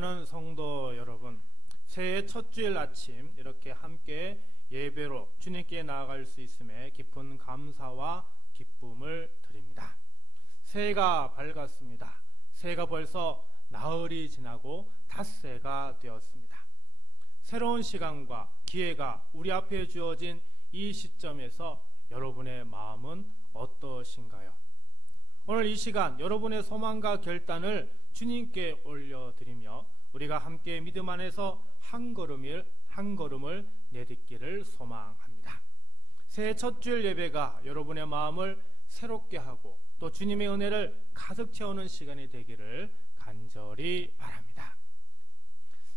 사랑하는 성도 여러분, 새해 첫 주일 아침 이렇게 함께 예배로 주님께 나아갈 수 있음에 깊은 감사와 기쁨을 드립니다. 새해가 밝았습니다. 새해가 벌써 나흘이 지나고 닷새가 되었습니다. 새로운 시간과 기회가 우리 앞에 주어진 이 시점에서 여러분의 마음은 어떠신가요? 오늘 이 시간 여러분의 소망과 결단을 주님께 올려드리며 우리가 함께 믿음 안에서 한 걸음을 내딛기를 소망합니다. 새해 첫 주일 예배가 여러분의 마음을 새롭게 하고 또 주님의 은혜를 가득 채우는 시간이 되기를 간절히 바랍니다.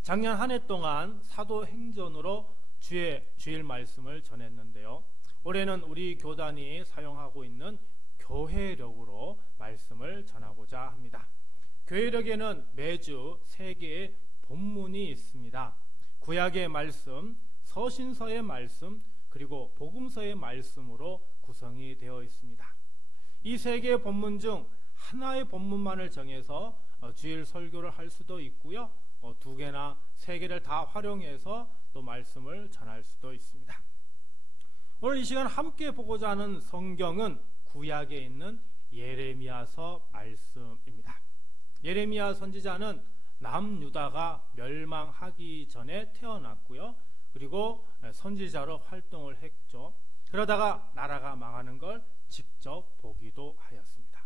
작년 한 해 동안 사도행전으로 주일 말씀을 전했는데요. 올해는 우리 교단이 사용하고 있는 교회력으로 말씀을 전하고자 합니다. 교회력에는 매주 3개의 본문이 있습니다. 구약의 말씀, 서신서의 말씀, 그리고 복음서의 말씀으로 구성이 되어 있습니다. 이 3개의 본문 중 하나의 본문만을 정해서 주일 설교를 할 수도 있고요. 2개나 3개를 다 활용해서 또 말씀을 전할 수도 있습니다. 오늘 이 시간 함께 보고자 하는 성경은 구약에 있는 예레미야서 말씀입니다. 예레미야 선지자는 남유다가 멸망하기 전에 태어났고요. 그리고 선지자로 활동을 했죠. 그러다가 나라가 망하는 걸 직접 보기도 하였습니다.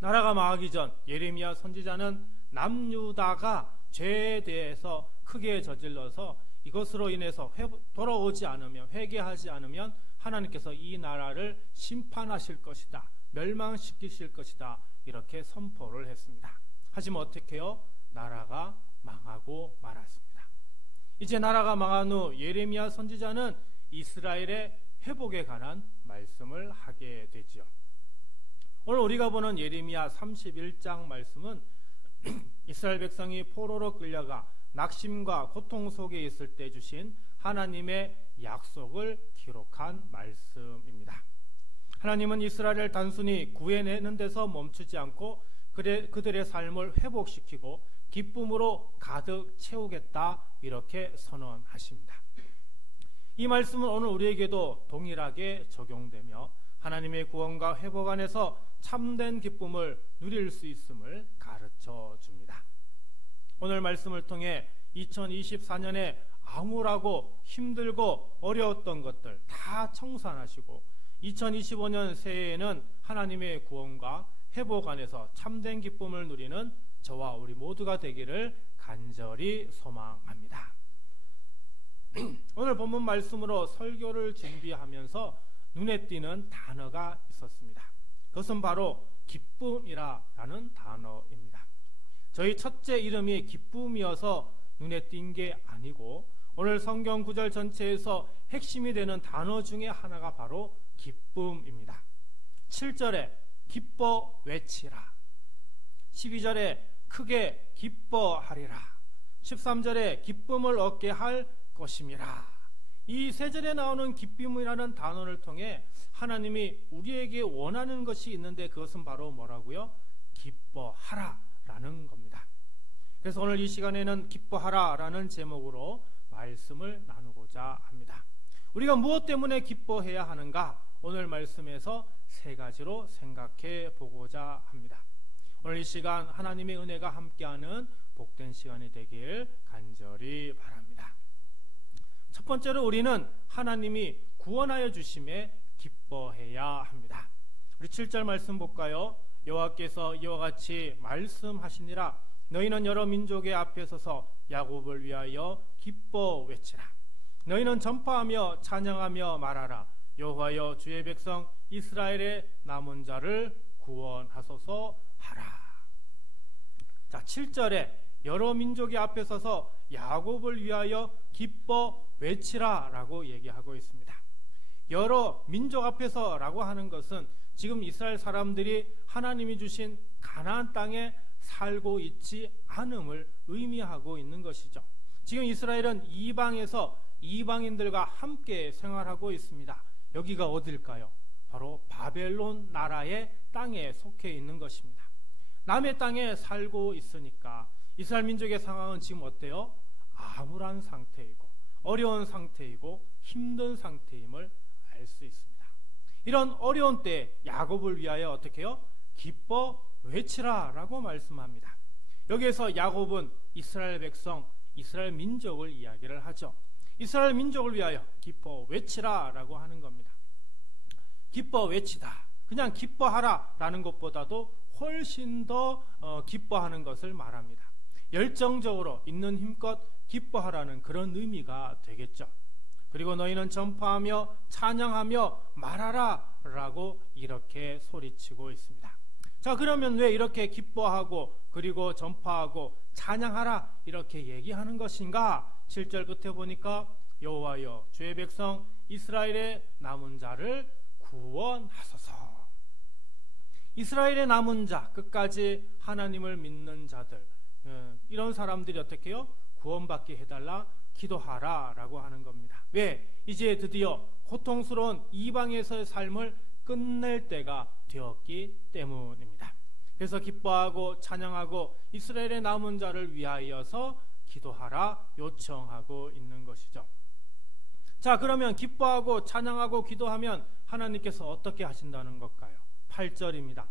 나라가 망하기 전 예레미야 선지자는 남유다가 죄에 대해서 크게 저질러서 이것으로 인해서 돌아오지 않으면, 회개하지 않으면 하나님께서 이 나라를 심판하실 것이다, 멸망시키실 것이다, 이렇게 선포를 했습니다. 하지만 어떻게 해요? 나라가 망하고 말았습니다. 이제 나라가 망한 후 예레미야 선지자는 이스라엘의 회복에 관한 말씀을 하게 되죠. 오늘 우리가 보는 예레미야 31장 말씀은 이스라엘 백성이 포로로 끌려가 낙심과 고통 속에 있을 때 주신 하나님의 약속을 기록한 말씀입니다. 하나님은 이스라엘을 단순히 구해내는 데서 멈추지 않고 그들의 삶을 회복시키고 기쁨으로 가득 채우겠다, 이렇게 선언하십니다. 이 말씀은 오늘 우리에게도 동일하게 적용되며 하나님의 구원과 회복 안에서 참된 기쁨을 누릴 수 있음을 가르쳐 줍니다. 오늘 말씀을 통해 2024년에 암울하고 힘들고 어려웠던 것들 다 청산하시고 2025년 새해에는 하나님의 구원과 회복 안에서 참된 기쁨을 누리는 저와 우리 모두가 되기를 간절히 소망합니다. 오늘 본문 말씀으로 설교를 준비하면서 눈에 띄는 단어가 있었습니다. 그것은 바로 기쁨이라는 단어입니다. 저희 첫째 이름이 기쁨이어서 눈에 띈 게 아니고 오늘 성경 구절 전체에서 핵심이 되는 단어 중에 하나가 바로 기쁨입니다. 7절에 기뻐 외치라, 12절에 크게 기뻐하리라, 13절에 기쁨을 얻게 할 것임이라. 이 3절에 나오는 기쁨이라는 단어를 통해 하나님이 우리에게 원하는 것이 있는데 그것은 바로 뭐라고요? 기뻐하라 라는 겁니다. 그래서 오늘 이 시간에는 기뻐하라 라는 제목으로 말씀을 나누고자 합니다. 우리가 무엇 때문에 기뻐해야 하는가? 오늘 말씀에서 3가지로 생각해 보고자 합니다. 오늘 이 시간 하나님의 은혜가 함께하는 복된 시간이 되길 간절히 바랍니다. 첫 번째로 우리는 하나님이 구원하여 주심에 기뻐해야 합니다. 우리 7절 말씀 볼까요? 여호와께서 이와 같이 말씀하시니라, 너희는 여러 민족의 앞에 서서 야곱을 위하여 기뻐 외치라. 너희는 전파하며 찬양하며 말하라. 여호와여, 주의 백성 이스라엘의 남은 자를 구원하소서 하라. 자, 7절에 여러 민족의 앞에 서서 야곱을 위하여 기뻐 외치라 라고 얘기하고 있습니다. 여러 민족 앞에서 라고 하는 것은 지금 이스라엘 사람들이 하나님이 주신 가나안 땅에 살고 있지 않음을 의미하고 있는 것이죠. 지금 이스라엘은 이방에서 이방인들과 함께 생활하고 있습니다. 여기가 어딜까요? 바로 바벨론 나라의 땅에 속해 있는 것입니다. 남의 땅에 살고 있으니까 이스라엘 민족의 상황은 지금 어때요? 암울한 상태이고 어려운 상태이고 힘든 상태임을 알 수 있습니다. 이런 어려운 때 야곱을 위하여 어떻게 해요? 기뻐 외치라 라고 말씀합니다. 여기에서 야곱은 이스라엘 백성, 이스라엘 민족을 이야기를 하죠. 이스라엘 민족을 위하여 기뻐 외치라 라고 하는 겁니다. 기뻐 외치다, 그냥 기뻐하라 라는 것보다도 훨씬 더 기뻐하는 것을 말합니다. 열정적으로 있는 힘껏 기뻐하라는 그런 의미가 되겠죠. 그리고 너희는 전파하며 찬양하며 말하라 라고 이렇게 소리치고 있습니다. 자, 그러면 왜 이렇게 기뻐하고 그리고 전파하고 찬양하라 이렇게 얘기하는 것인가? 7절 끝에 보니까 여호와여 주의 백성 이스라엘의 남은 자를 구원하소서. 이스라엘의 남은 자, 끝까지 하나님을 믿는 자들, 이런 사람들이 어떻게 해요? 구원받게 해달라 기도하라 라고 하는 겁니다. 왜? 이제 드디어 고통스러운 이방에서의 삶을 끝낼 때가 되었기 때문입니다. 그래서 기뻐하고 찬양하고 이스라엘의 남은 자를 위하여서 기도하라 요청하고 있는 것이죠. 자, 그러면 기뻐하고 찬양하고 기도하면 하나님께서 어떻게 하신다는 걸까요? 8절입니다.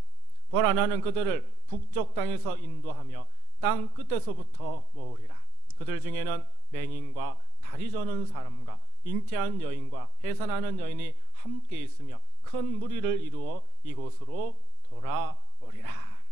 보라 나는 그들을 북쪽 땅에서 인도하며 땅 끝에서부터 모으리라. 그들 중에는 맹인과 다리 저는 사람과 잉태한 여인과 해산하는 여인이 함께 있으며 큰 무리를 이루어 이곳으로 돌아오리라.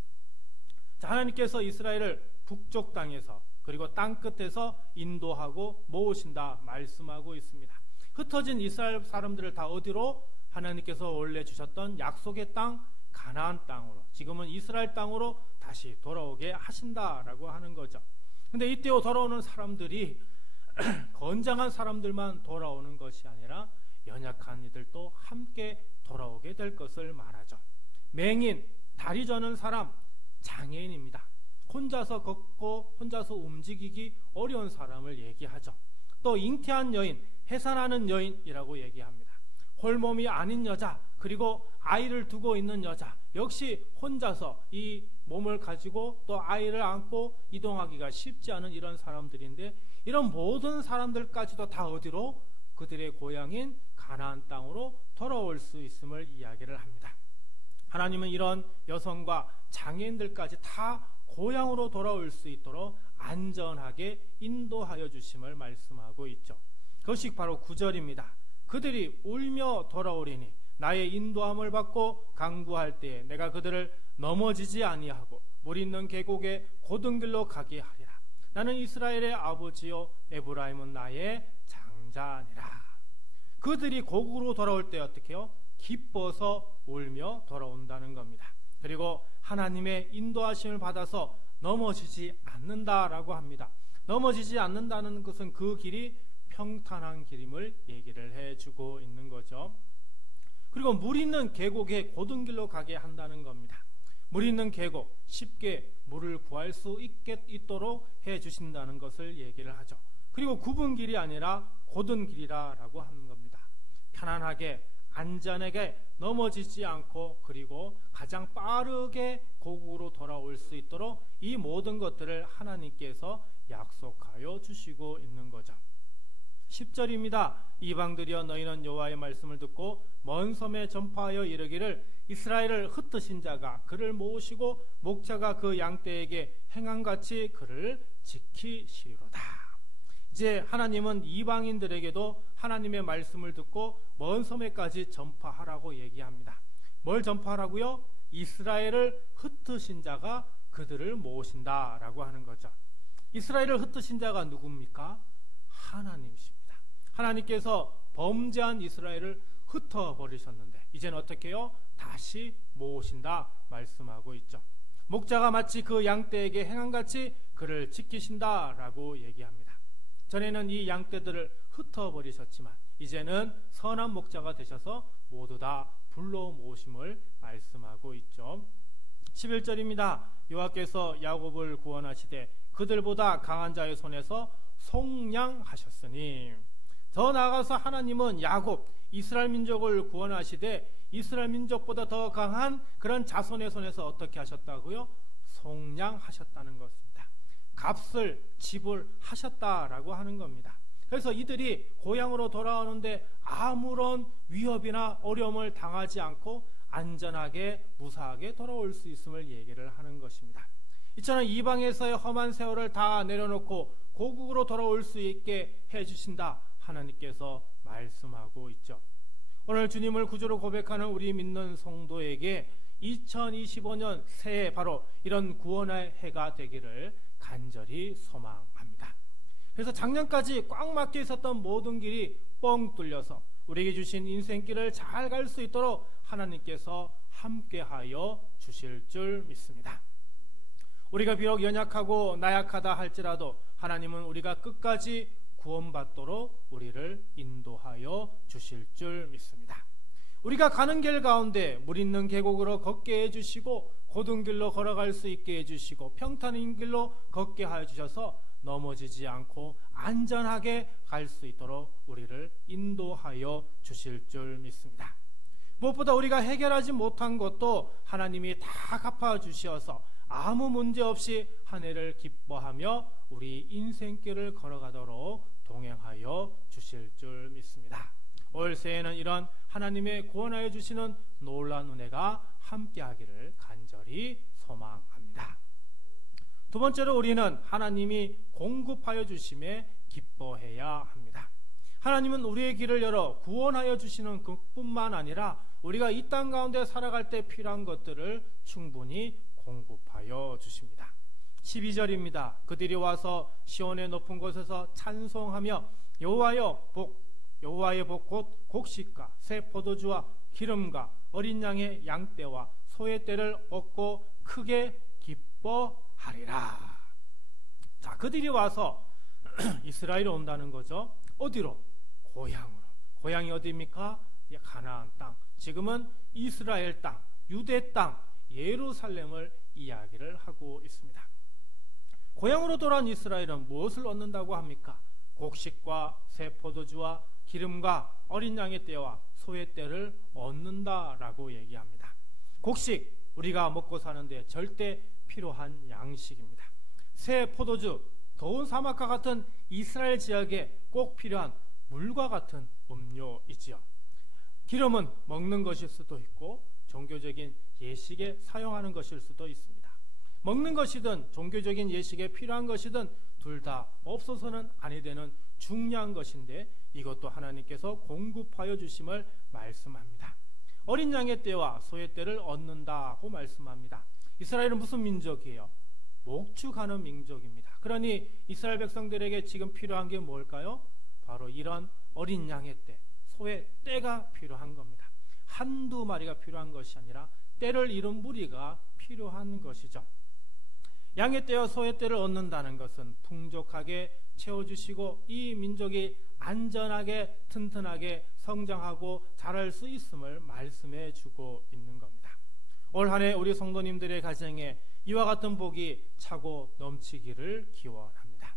자, 하나님께서 이스라엘을 북쪽 땅에서 그리고 땅 끝에서 인도하고 모으신다 말씀하고 있습니다. 흩어진 이스라엘 사람들을 다 어디로? 하나님께서 원래 주셨던 약속의 땅 가나안 땅으로, 지금은 이스라엘 땅으로 다시 돌아오게 하신다라고 하는 거죠. 근데 이때로 돌아오는 사람들이 건장한 사람들만 돌아오는 것이 아니라 연약한 이들도 함께 돌아오게 될 것을 말하죠. 맹인, 다리 저는 사람, 장애인입니다. 혼자서 걷고 혼자서 움직이기 어려운 사람을 얘기하죠. 또 잉태한 여인, 해산하는 여인이라고 얘기합니다. 홀몸이 아닌 여자, 그리고 아이를 두고 있는 여자, 역시 혼자서 이 몸을 가지고 또 아이를 안고 이동하기가 쉽지 않은 이런 사람들인데, 이런 모든 사람들까지도 다 어디로? 그들의 고향인 가나안 땅으로 돌아올 수 있음을 이야기를 합니다. 하나님은 이런 여성과 장애인들까지 다 고향으로 돌아올 수 있도록 안전하게 인도하여 주심을 말씀하고 있죠. 그것이 바로 9절입니다. 그들이 울며 돌아오리니 나의 인도함을 받고 강구할 때에 내가 그들을 넘어지지 아니하고 물 있는 계곡에 고든 길로 가게 하리라. 나는 이스라엘의 아버지요 에브라임은 나의 장자니라. 그들이 고국으로 돌아올 때 어떻게 해요? 기뻐서 울며 돌아온다는 겁니다. 그리고 하나님의 인도하심을 받아서 넘어지지 않는다라고 합니다. 넘어지지 않는다는 것은 그 길이 평탄한 길임을 얘기를 해주고 있는 거죠. 그리고 물 있는 계곡에 고든 길로 가게 한다는 겁니다. 물 있는 계곡, 쉽게 물을 구할 수 있도록 해주신다는 것을 얘기를 하죠. 그리고 굽은 길이 아니라 고든 길이라고 하는 겁니다. 편안하게 안전하게 넘어지지 않고 그리고 가장 빠르게 고국으로 돌아올 수 있도록 이 모든 것들을 하나님께서 약속하여 주시고 있는 거죠. 10절입니다. 이방들이여 너희는 여호와의 말씀을 듣고 먼 섬에 전파하여 이르기를 이스라엘을 흩으신 자가 그를 모으시고 목자가 그 양떼에게 행함같이 그를 지키시로다. 이제 하나님은 이방인들에게도 하나님의 말씀을 듣고 먼 섬에까지 전파하라고 얘기합니다. 뭘 전파하라고요? 이스라엘을 흩으신 자가 그들을 모으신다라고 하는 거죠. 이스라엘을 흩으신 자가 누굽니까? 하나님이십니다. 하나님께서 범죄한 이스라엘을 흩어버리셨는데 이제는 어떻게 해요? 다시 모으신다 말씀하고 있죠. 목자가 마치 그 양떼에게 행함같이 그를 지키신다라고 얘기합니다. 전에는 이 양떼들을 흩어버리셨지만 이제는 선한 목자가 되셔서 모두 다 불러 모으심을 말씀하고 있죠. 11절입니다. 여호와께서 야곱을 구원하시되 그들보다 강한 자의 손에서 속량하셨으니, 더 나아가서 하나님은 야곱 이스라엘 민족을 구원하시되 이스라엘 민족보다 더 강한 그런 자손의 손에서 어떻게 하셨다고요? 속량하셨다는 것입니다. 값을 지불하셨다라고 하는 겁니다. 그래서 이들이 고향으로 돌아오는데 아무런 위협이나 어려움을 당하지 않고 안전하게 무사하게 돌아올 수 있음을 얘기를 하는 것입니다. 이처럼 이방에서의 험한 세월을 다 내려놓고 고국으로 돌아올 수 있게 해주신다 하나님께서 말씀하고 있죠. 오늘 주님을 구주로 고백하는 우리 믿는 성도에게 2025년 새해 바로 이런 구원의 해가 되기를 간절히 소망합니다. 그래서 작년까지 꽉 막혀 있었던 모든 길이 뻥 뚫려서 우리에게 주신 인생길을 잘 갈 수 있도록 하나님께서 함께하여 주실 줄 믿습니다. 우리가 비록 연약하고 나약하다 할지라도 하나님은 우리가 끝까지 구원받도록 우리를 인도하여 주실 줄 믿습니다. 우리가 가는 길 가운데 물 있는 계곡으로 걷게 해주시고 고든 길로 걸어갈 수 있게 해주시고 평탄인 길로 걷게 하여 주셔서 넘어지지 않고 안전하게 갈 수 있도록 우리를 인도하여 주실 줄 믿습니다. 무엇보다 우리가 해결하지 못한 것도 하나님이 다 갚아주셔서 아무 문제 없이 한 해를 기뻐하며 우리 인생길을 걸어가도록 동행하여 주실 줄 믿습니다. 올 새해는 이런 하나님의 구원하여 주시는 놀라운 은혜가 함께하기를 간절히 소망합니다. 두 번째로 우리는 하나님이 공급하여 주심에 기뻐해야 합니다. 하나님은 우리의 길을 열어 구원하여 주시는 것뿐만 아니라 우리가 이 땅 가운데 살아갈 때 필요한 것들을 충분히 공급하여 주십니다. 12절입니다. 그들이 와서 시온의 높은 곳에서 찬송하며 여호와의 복 곧 곡식과 새 포도주와 기름과 어린 양의 양떼와 소의 떼를 얻고 크게 기뻐하리라. 자, 그들이 와서 이스라엘에 온다는 거죠. 어디로? 고향으로. 고향이 어디입니까? 가나안 땅. 지금은 이스라엘 땅, 유대 땅, 예루살렘을 이야기를 하고 있습니다. 고향으로 돌아온 이스라엘은 무엇을 얻는다고 합니까? 곡식과 새 포도주와 기름과 어린 양의 떼와 소의 떼를 얻는다라고 얘기합니다. 곡식, 우리가 먹고 사는데 절대 필요한 양식입니다. 새 포도주, 더운 사막과 같은 이스라엘 지역에 꼭 필요한 물과 같은 음료이지요. 기름은 먹는 것일 수도 있고 종교적인 예식에 사용하는 것일 수도 있습니다. 먹는 것이든 종교적인 예식에 필요한 것이든 둘 다 없어서는 아니 되는 중요한 것인데 이것도 하나님께서 공급하여 주심을 말씀합니다. 어린 양의 떼와 소의 떼를 얻는다고 말씀합니다. 이스라엘은 무슨 민족이에요? 목축하는 민족입니다. 그러니 이스라엘 백성들에게 지금 필요한 게 뭘까요? 바로 이런 어린 양의 떼, 소의 떼가 필요한 겁니다. 한두 마리가 필요한 것이 아니라 떼를 이룬 무리가 필요한 것이죠. 양의 떼와 소의 떼를 얻는다는 것은 풍족하게 채워주시고 이 민족이 안전하게 튼튼하게 성장하고 자랄 수 있음을 말씀해 주고 있는 겁니다. 올 한 해 우리 성도님들의 가정에 이와 같은 복이 차고 넘치기를 기원합니다.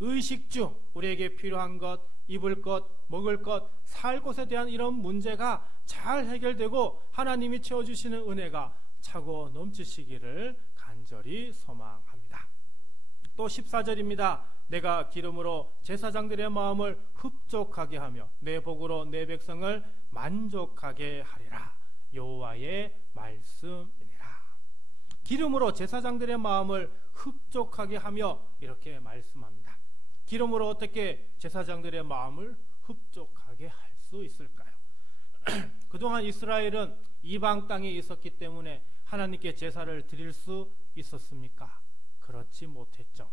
의식주, 우리에게 필요한 것, 입을 것, 먹을 것, 살 곳에 대한 이런 문제가 잘 해결되고 하나님이 채워주시는 은혜가 차고 넘치시기를 간절히 소망합니다. 또 14절입니다. 내가 기름으로 제사장들의 마음을 흡족하게 하며 내 복으로 내 백성을 만족하게 하리라. 여호와의 말씀이니라. 기름으로 제사장들의 마음을 흡족하게 하며 이렇게 말씀합니다. 기름으로 어떻게 제사장들의 마음을 흡족하게 할 수 있을까요? 그동안 이스라엘은 이방 땅에 있었기 때문에 하나님께 제사를 드릴 수 있었습니까? 그렇지 못했죠.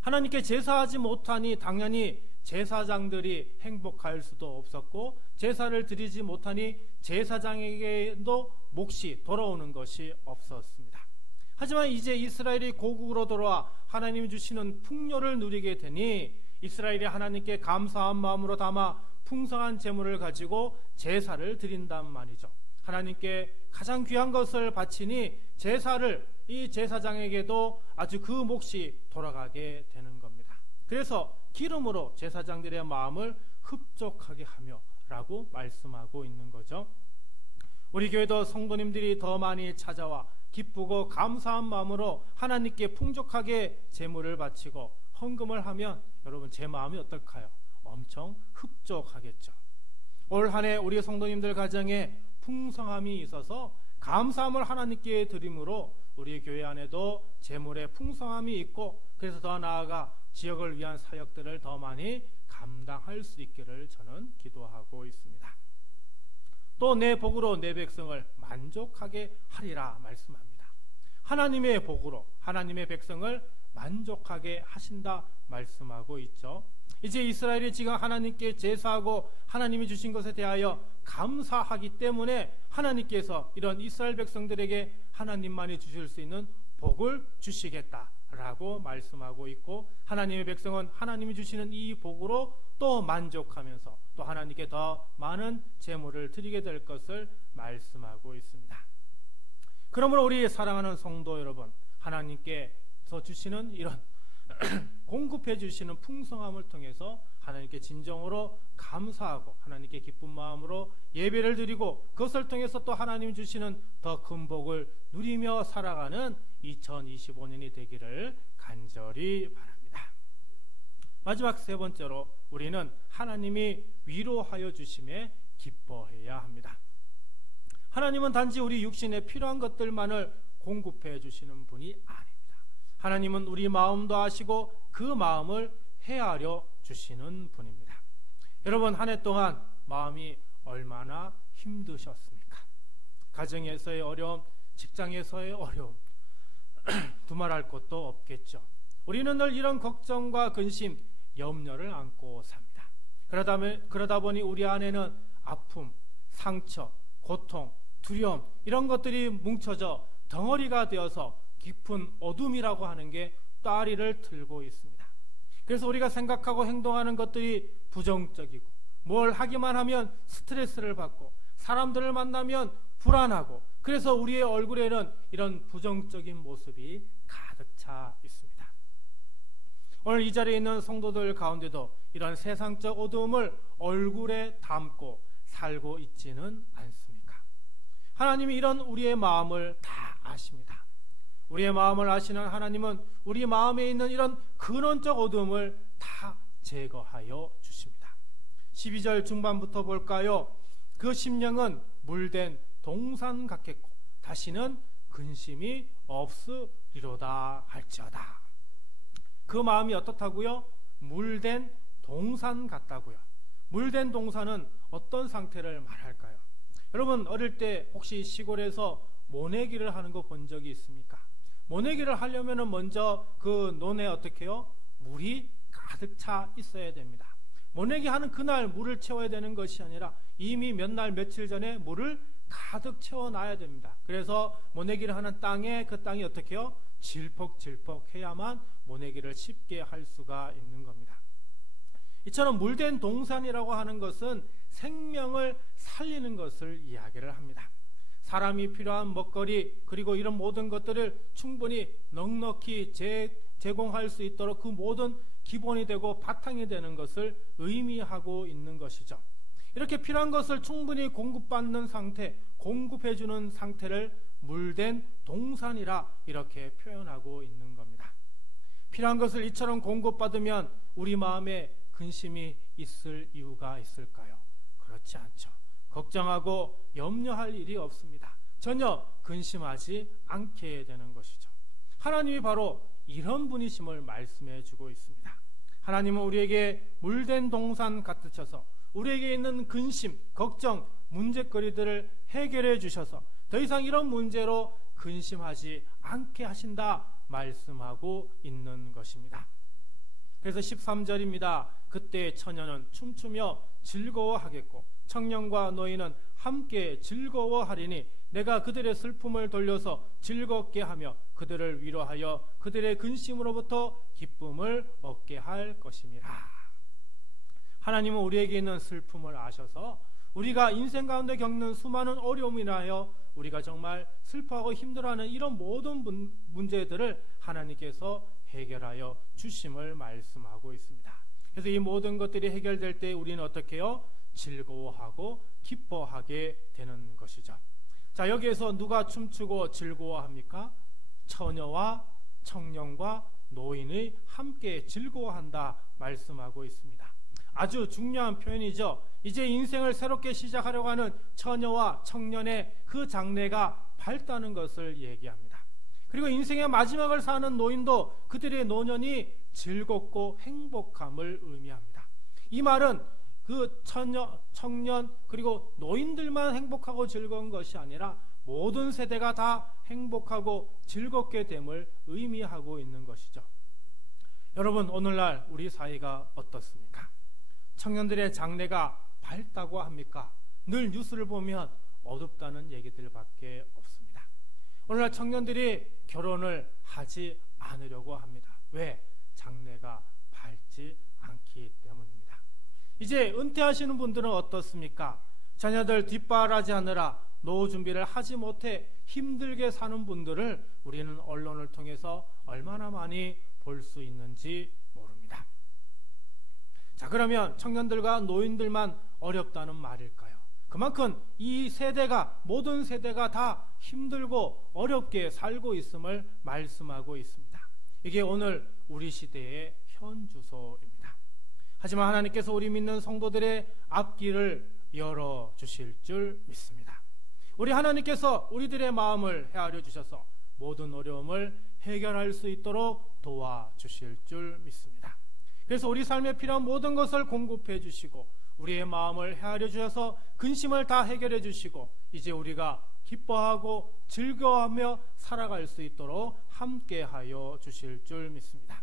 하나님께 제사하지 못하니 당연히 제사장들이 행복할 수도 없었고 제사를 드리지 못하니 제사장에게도 몫이 돌아오는 것이 없었습니다. 하지만 이제 이스라엘이 고국으로 돌아와 하나님이 주시는 풍요를 누리게 되니 이스라엘이 하나님께 감사한 마음으로 담아 풍성한 재물을 가지고 제사를 드린단 말이죠. 하나님께 가장 귀한 것을 바치니 제사를 이 제사장에게도 아주 그 몫이 돌아가게 되는 겁니다. 그래서 기름으로 제사장들의 마음을 흡족하게 하며 라고 말씀하고 있는 거죠. 우리 교회도 성도님들이 더 많이 찾아와 기쁘고 감사한 마음으로 하나님께 풍족하게 제물을 바치고 헌금을 하면 여러분 제 마음이 어떨까요? 엄청 흡족하겠죠. 올 한 해 우리 성도님들 가정에 풍성함이 있어서 감사함을 하나님께 드림으로 우리 교회 안에도 제물의 풍성함이 있고, 그래서 더 나아가 지역을 위한 사역들을 더 많이 감당할 수 있기를 저는 기도하고 있습니다. 또 내 복으로 내 백성을 만족하게 하리라 말씀합니다. 하나님의 복으로 하나님의 백성을 만족하게 하신다 말씀하고 있죠. 이제 이스라엘이 지금 하나님께 제사하고 하나님이 주신 것에 대하여 감사하기 때문에 하나님께서 이런 이스라엘 백성들에게 하나님만이 주실 수 있는 복을 주시겠다라고 말씀하고 있고, 하나님의 백성은 하나님이 주시는 이 복으로 또 만족하면서 또 하나님께 더 많은 제물을 드리게 될 것을 말씀하고 있습니다. 그러므로 우리 사랑하는 성도 여러분, 하나님께서 주시는 이런 공급해 주시는 풍성함을 통해서 하나님께 진정으로 감사하고 하나님께 기쁜 마음으로 예배를 드리고, 그것을 통해서 또 하나님 주시는 더 큰 복을 누리며 살아가는 2025년이 되기를 간절히 바랍니다. 마지막 세 번째로 우리는 하나님이 위로하여 주심에 기뻐해야 합니다. 하나님은 단지 우리 육신에 필요한 것들만을 공급해 주시는 분이 아닙니다. 하나님은 우리 마음도 아시고 그 마음을 헤아려 주시는 분입니다. 여러분, 한 해 동안 마음이 얼마나 힘드셨습니까? 가정에서의 어려움, 직장에서의 어려움, 두말할 것도 없겠죠. 우리는 늘 이런 걱정과 근심, 염려를 안고 삽니다. 그러다 보니 우리 안에는 아픔, 상처, 고통, 두려움, 이런 것들이 뭉쳐져 덩어리가 되어서 깊은 어둠이라고 하는 게 따리를 틀고 있습니다. 그래서 우리가 생각하고 행동하는 것들이 부정적이고, 뭘 하기만 하면 스트레스를 받고, 사람들을 만나면 불안하고, 그래서 우리의 얼굴에는 이런 부정적인 모습이 가득 차 있습니다. 오늘 이 자리에 있는 성도들 가운데도 이런 세상적 어두움을 얼굴에 담고 살고 있지는 않습니까? 하나님이 이런 우리의 마음을 다 아십니다. 우리의 마음을 아시는 하나님은 우리 마음에 있는 이런 근원적 어두움을 다 제거하여 주십니다. 12절 중반부터 볼까요? 그 심령은 물된 동산 같겠고 다시는 근심이 없으리로다 할지어다. 그 마음이 어떻다고요? 물된 동산 같다고요. 물된 동산은 어떤 상태를 말할까요? 여러분, 어릴 때 혹시 시골에서 모내기를 하는 거 본 적이 있습니까? 모내기를 하려면 먼저 그 논에 어떻게 해요? 물이 가득 차 있어야 됩니다. 모내기 하는 그날 물을 채워야 되는 것이 아니라 이미 몇 날 며칠 전에 물을 가득 채워놔야 됩니다. 그래서 모내기를 하는 땅에 그 땅이 어떻게 해요? 질퍽질퍽 해야만 모내기를 쉽게 할 수가 있는 겁니다. 이처럼 물된 동산이라고 하는 것은 생명을 살리는 것을 이야기를 합니다. 사람이 필요한 먹거리 그리고 이런 모든 것들을 충분히 넉넉히 제공할 수 있도록 그 모든 기본이 되고 바탕이 되는 것을 의미하고 있는 것이죠. 이렇게 필요한 것을 충분히 공급받는 상태, 공급해주는 상태를 물된 동산이라 이렇게 표현하고 있는 겁니다. 필요한 것을 이처럼 공급받으면 우리 마음에 근심이 있을 이유가 있을까요? 그렇지 않죠. 걱정하고 염려할 일이 없습니다. 전혀 근심하지 않게 되는 것이죠. 하나님이 바로 이런 분이심을 말씀해 주고 있습니다. 하나님은 우리에게 물된 동산 같으셔서 우리에게 있는 근심, 걱정, 문제거리들을 해결해 주셔서 더 이상 이런 문제로 근심하지 않게 하신다 말씀하고 있는 것입니다. 그래서 13절입니다. 그때 처녀는 춤추며 즐거워하겠고 청년과 노인은 함께 즐거워하리니 내가 그들의 슬픔을 돌려서 즐겁게 하며 그들을 위로하여 그들의 근심으로부터 기쁨을 얻게 할 것임이라. 하나님은 우리에게 있는 슬픔을 아셔서 우리가 인생 가운데 겪는 수많은 어려움이나 하여 우리가 정말 슬퍼하고 힘들어하는 이런 모든 문제들을 하나님께서 해결하여 주심을 말씀하고 있습니다. 그래서 이 모든 것들이 해결될 때 우리는 어떻게 해요? 즐거워하고 기뻐하게 되는 것이죠. 자, 여기에서 누가 춤추고 즐거워합니까? 처녀와 청년과 노인이 함께 즐거워한다 말씀하고 있습니다. 아주 중요한 표현이죠. 이제 인생을 새롭게 시작하려고 하는 처녀와 청년의 그 장래가 밝다는 것을 얘기합니다. 그리고 인생의 마지막을 사는 노인도 그들의 노년이 즐겁고 행복함을 의미합니다. 이 말은 그 처녀, 청년 그리고 노인들만 행복하고 즐거운 것이 아니라 모든 세대가 다 행복하고 즐겁게 됨을 의미하고 있는 것이죠. 여러분, 오늘날 우리 사회가 어떻습니까? 청년들의 장래가 밝다고 합니까? 늘 뉴스를 보면 어둡다는 얘기들밖에 없습니다. 오늘날 청년들이 결혼을 하지 않으려고 합니다. 왜? 장래가 밝지 않기 때문입니다. 이제 은퇴하시는 분들은 어떻습니까? 자녀들 뒷바라지 하느라 노후 준비를 하지 못해 힘들게 사는 분들을 우리는 언론을 통해서 얼마나 많이 볼 수 있는지 모릅니다. 자, 그러면 청년들과 노인들만 어렵다는 말일까요? 그만큼 이 세대가, 모든 세대가 다 힘들고 어렵게 살고 있음을 말씀하고 있습니다. 이게 오늘 우리 시대의 현주소입니다. 하지만 하나님께서 우리 믿는 성도들의 앞길을 열어주실 줄 믿습니다. 우리 하나님께서 우리들의 마음을 헤아려 주셔서 모든 어려움을 해결할 수 있도록 도와주실 줄 믿습니다. 그래서 우리 삶에 필요한 모든 것을 공급해 주시고 우리의 마음을 헤아려 주셔서 근심을 다 해결해 주시고 이제 우리가 기뻐하고 즐거워하며 살아갈 수 있도록 함께하여 주실 줄 믿습니다.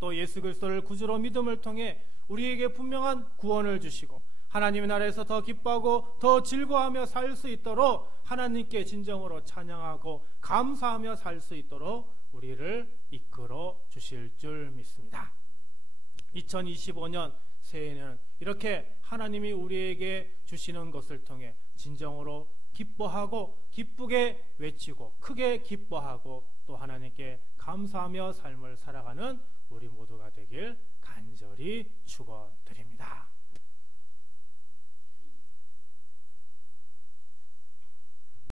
또 예수 그리스도를 구주로 믿음을 통해 우리에게 분명한 구원을 주시고 하나님의 나라에서 더 기뻐하고 더 즐거워하며 살 수 있도록 하나님께 진정으로 찬양하고 감사하며 살 수 있도록 우리를 이끌어 주실 줄 믿습니다. 2025년 새해에는 이렇게 하나님이 우리에게 주시는 것을 통해 진정으로 기뻐하고 기쁘게 외치고 크게 기뻐하고 또 하나님께 감사하며 삶을 살아가는 우리 모두가 되길 간절히 축원합니다.